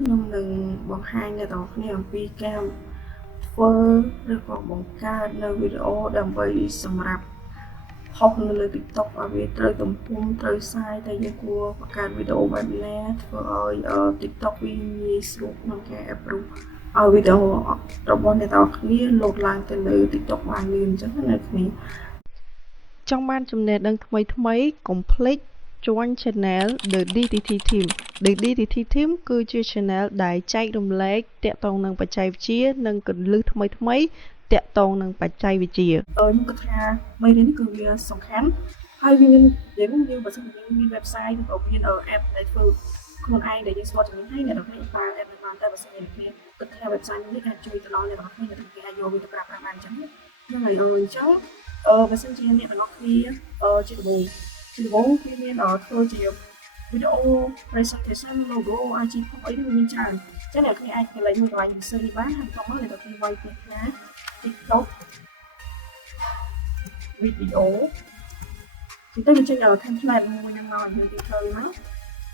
ខ្ញុំនឹងបង្ហាញអ្នកទាំងអស់គ្នាអំពីការធ្វើឬក៏បង្កើតនៅវីដេអូដើម្បីសម្រាប់ផុសនៅលើ TikTok ឲ្យវាត្រូវទំហំត្រូវសាយតែយើងគួរបង្កើតវីដេអូបែបណាធ្វើឲ្យ TikTok វាងាយស្រួលក្នុងការ approve ឲ្យវីដេអូរបស់អ្នកទាំងអស់គ្នាលោតឡើងទៅលើ TikTok បានលឿនអញ្ចឹងណាអ្នកគ្នាចង់បានចំណេះដឹងថ្មីៗកុំភ្លេច Join Channel The DTT Team The DTT Team គឺជា Channel ដែលចែករំលែកទាក់ទងនឹងបច្ចេកវិទ្យានិងគន្លឹះថ្មីៗទាក់ទងនឹងបច្ចេកវិទ្យាខ្ញុំគិតថាមេរៀននេះគឺវាសំខាន់ហើយវាមានយើងបើសិនជាយើងមាន website ឬក៏មាន app ដែលធ្វើខ្លួនឯងដែលយើងស្គាល់ជំនាញហើយអ្នកនរគ្នាប្រើ app នេះបានតែបើសិនជាអ្នកគ្នាគិតថា website នេះអាចជួយទៅដល់អ្នកនរគ្នាអ្នកនរគ្នាអាចយកវាទៅប្រើប្រាស់បានអញ្ចឹងហ្នឹងហើយអញ្ចឹងបើសិនជាអ្នកនរគ្នាជាដំបូងគឺមានធ្វើជាវីដេអូ presentation logo IG អីនេះមានច្រើនអញ្ចឹងអ្នកគ្នាអាចកន្លែងមួយកន្លែង research នេះបានហើយបន្តមកអ្នកនរគ្នាវាយពាក្យថា TikTok វីដេអូចឹងទៅយើងចេញtemplate មួយនឹងមកយើងទៅធ្វើមក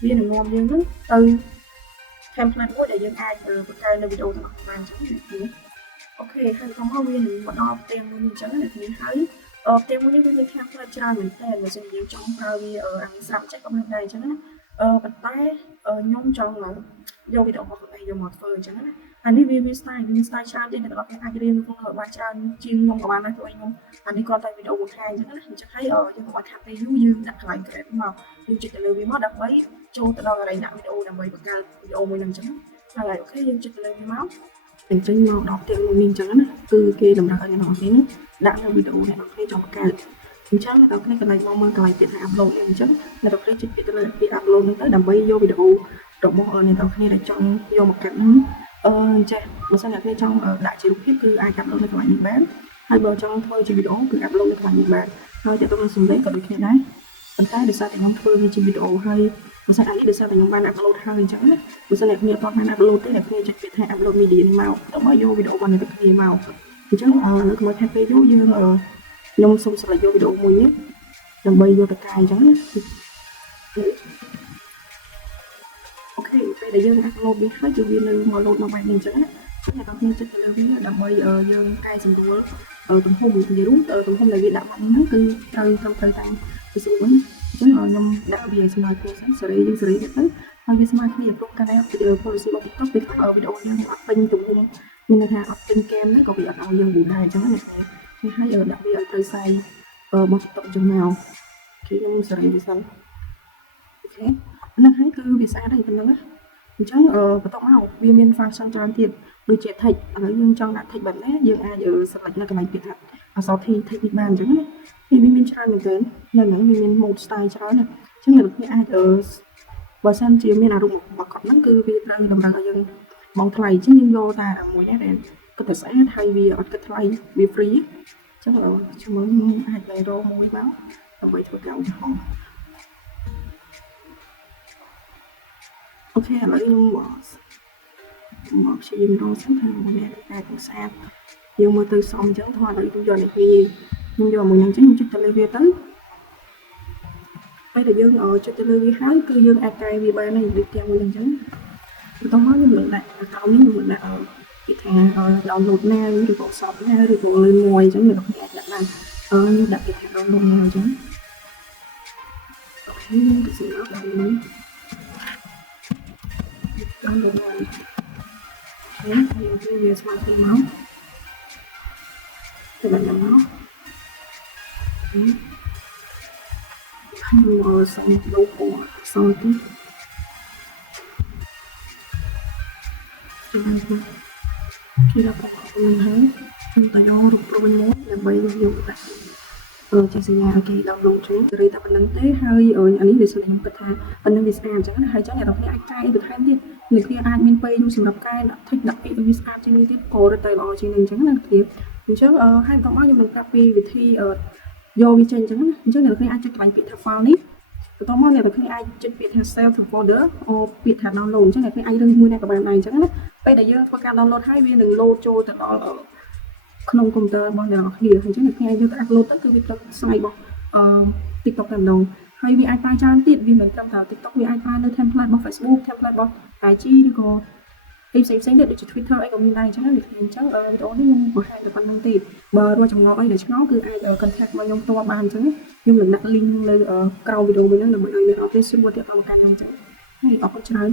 វានឹងនាំយើងទៅ template មួយដែលយើងអាចបង្កើតនៅវីដេអូទាំងអស់បានចឹងណាអូខេហើយបន្តមកវានឹងមកដល់ផ្ទាំងមួយនេះចឹងណាគ្នាហើយផ្ទាំងមួយនេះវាមាន template ច្រើនមែនតើបើសិនយើងចង់ប្រើវាអានេះស្រាប់ចេះក៏បានដែរចឹងណាប៉ុន្តែខ្ញុំចង់យកវីដេអូរបស់ខ្លួនឯងយកមកធ្វើអញ្ចឹងណាអានេះវាមាន style ច្រើនទៀតអ្នកទាំងអស់គ្នាអាចរៀនក្នុងបានច្រើនជាងខ្ញុំក៏បានដែរព្រោះខ្ញុំអានេះគាត់តែវីដេអូមួយខែអញ្ចឹងណាអញ្ចឹងហើយយើងកុំឲ្យខាត់ពេលយូរយើងដាក់កន្លែង create មកយើងចុចទៅលើវាមកដើម្បីចូលទៅដល់កន្លែងដាក់វីដេអូដើម្បីបង្កើតវីដេអូមួយហ្នឹងអញ្ចឹងហើយអូខេយើងចុចទៅលើវាមកអញ្ចឹងមកដល់ផ្ទាំងមួយនេះអញ្ចឹងណាគឺគេតម្រូវឲ្យអ្នកទាំងអស់គ្នាដាក់នៅវីដេអូអ្នកទាំងអស់គ្នាចង់បង្កើតអញ្ចឹងអ្នកទាំងអស់គ្នាកន្លែងមកមើលកន្លែងពាក្យថា upload អញ្ចឹងអ្នកទាំងអស់គ្នាចុចពាក្យទៅលើពាក្យ upload ហ្នឹងទៅដើម្បីយកវីដេអូរបស់អ្នកទាំងអស់គ្នាដែលចង់យកមកកាត់ហ្នឹងចេះបើសិនអ្នកគ្នាចង់ដាក់ជារូបភាពគឺអាច upload នៅកន្លែងនេះបានហើយបើចង់ធ្វើជាវីដេអូគឺ upload នៅកន្លែងនេះបានហើយតែទៅនឹងសំឡេងក៏ដូចគ្នាដែរប៉ុន្តែដោយសារតែខ្ញុំធ្វើវាជាវីដេអូហើយបើសិនអានេះដោយសារតែខ្ញុំបាន upload ហើយអញ្ចឹងណាបើសិនអ្នកគ្នាអត់បាន upload ទេអ្នកគ្នាចុចពាក្យថា upload media នេះមកដើម្បីយកវីដេអូរបស់អ្នកគ្នាមកអញ្ចឹងនៅក្នុង page ពេលយូរយើងខ្ញុំសូម select យកវីដេអូមួយនេះដើម្បីយកទៅកាយអញ្ចឹងណាអូខេពេលដែលយើង upload វាហើយគឺវានៅមក load មកបែបនេះអញ្ចឹងណាចឹងអ្នកនរគ្នាចុចទៅលើវាដើម្បីយើងកែសម្រួលទំហំនិយាយរួមទំហំដែលវាដាក់មកហ្នឹងគឺត្រូវតាមពីស្រួលវិញអញ្ចឹងខ្ញុំដាក់វាស្មើគ្នាសិនសេរីយើងសេរីទៅហើយវាស្មើគ្នាព្រោះកាលណា policy របស់ TikTok វាខ្លះវីដេអូយើងអត់ពេញទំហំមានន័យថាអត់ពេញកែមហ្នឹងក៏វាអត់ឲ្យយើងដែរអញ្ចឹងណាគេឲ្យដាក់វាឲ្យត្រូវសាយរបស់ TikTok អញ្ចឹងមកគេខ្ញុំសេរីវាសិនអូខេហ្នឹងហើយគឺវាស្អាតហើយប៉ុណ្ណឹងណាអញ្ចឹងបន្ទាប់មកវាមាន function ច្រើនទៀតដូចជា text ឥឡូវយើងចង់ដាក់ text បែបណាយើងអាច select នៅកន្លែងពាក្យថាអក្សរ text នេះបានអញ្ចឹងណាវាមានច្រើនមែនទែននៅហ្នឹងវាមាន mode style ច្រើនណាអញ្ចឹងអ្នកនរគ្នាអាចបើសិនជាមានអារម្មណ៍របស់គាត់ហ្នឹងគឺវាត្រូវតម្រូវឲ្យយើងបង់ថ្លៃអញ្ចឹងយើងយកតែមួយនេះដែលគិតតែស្អាតហើយវាអត់គិតថ្លៃវា free អញ្ចឹងជាមួយអាចទៅរកមួយមកដើម្បីធ្វើការឧទាហរណ៍អូខេឥឡូវខ្ញុំមកព្យាយាមរកសិនថាមួយនេះអាចស្អាតយើងមើលទៅសមអញ្ចឹងថតឲ្យខ្ញុំយកនេះខ្ញុំយកមួយហ្នឹងអញ្ចឹងខ្ញុំចុចទៅលើវាទៅពេលដែលយើងចុចទៅលើវាហើយគឺយើងអាចកែវាបានហើយវាទាំងមួយអញ្ចឹងបន្ទាប់មកខ្ញុំនឹងដាក់អកោនេះខ្ញុំនឹងដាក់គេថា download now ឬក៏ shop now ឬក៏លើមួយអញ្ចឹងអ្នកនរគ្នាអាចដាក់បានខ្ញុំដាក់គេថា download now អញ្ចឹងអូខេខ្ញុំទៅសម្រាប់download now យើងគឺវាស្មាតទៅមកទៅបានមកខ្ញុំសុំដូរពណ៌សទីគេដាក់ពណ៌ហ្នឹងហើយខ្ញុំទៅយករូបព្រួយមួយដើម្បីយកដាក់ជាសញ្ញាឲ្យគេ download ជួយទៅរីតែប៉ុណ្្នឹងទេហើយអានេះវាខ្ញុំគិតថាប៉ុណ្្នឹងវាស្អាតអញ្ចឹងណាហើយចឹងអ្នកនរគ្នាអាចកែបន្ថែមទៀតអ្នកគ្នាអាចមានពេលយូរសម្រាប់កែដាក់ text ដាក់ពាក្យវាស្អាតជាងនេះទៀតក៏រត់ទៅល្អជាងនេះអញ្ចឹងណាគ្នាអញ្ចឹងហើយបន្តមកខ្ញុំនឹងប្រាប់ពីវិធីយកវាចេញអញ្ចឹងណាអញ្ចឹងអ្នកនរគ្នាអាចចុចកន្លែងពាក្យថា file នេះបន្ទាប់មកអ្នកនរគ្នាអាចចុចពាក្យថា save to folder ឬពាក្យថា download អញ្ចឹងអ្នកគ្នាអាចរើសមួយណាក៏បានដែរអញ្ចឹងណាពេលដែលយើងធ្វើការ download ហើយវានឹង load ចូលទៅដល់ក្នុងកុំព្យូទ័ររបស់អ្នកនរគ្នាអញ្ចឹងអ្នកគ្នាយកទៅ upload ទៅគឺវាត្រូវស្វ័យរបស់ TikTok តែម្ដងហើយវាអាចប្រើច្រើនទៀតវាមិនត្រឹមតែ TikTok វាអាចប្រើនៅ template របស់ Facebook template របស់ IG ឬក៏ ផ្សេងៗទៀតដូចជា Twitter អីក៏មានដែរអញ្ចឹងណាអញ្ចឹងវីដេអូនេះខ្ញុំបង្ហាញតែប៉ុណ្្នឹងទេបើរកចំណងអីដែលឆ្ងល់គឺអាច contact មកខ្ញុំផ្ទាល់បានអញ្ចឹងខ្ញុំនឹងដាក់ link នៅក្រោមវីដេអូមួយហ្នឹងដើម្បីឲ្យអ្នកអរទេសស្រួលទាក់ទងមកកាន់ខ្ញុំអញ្ចឹងហើយអរគុណច្រើន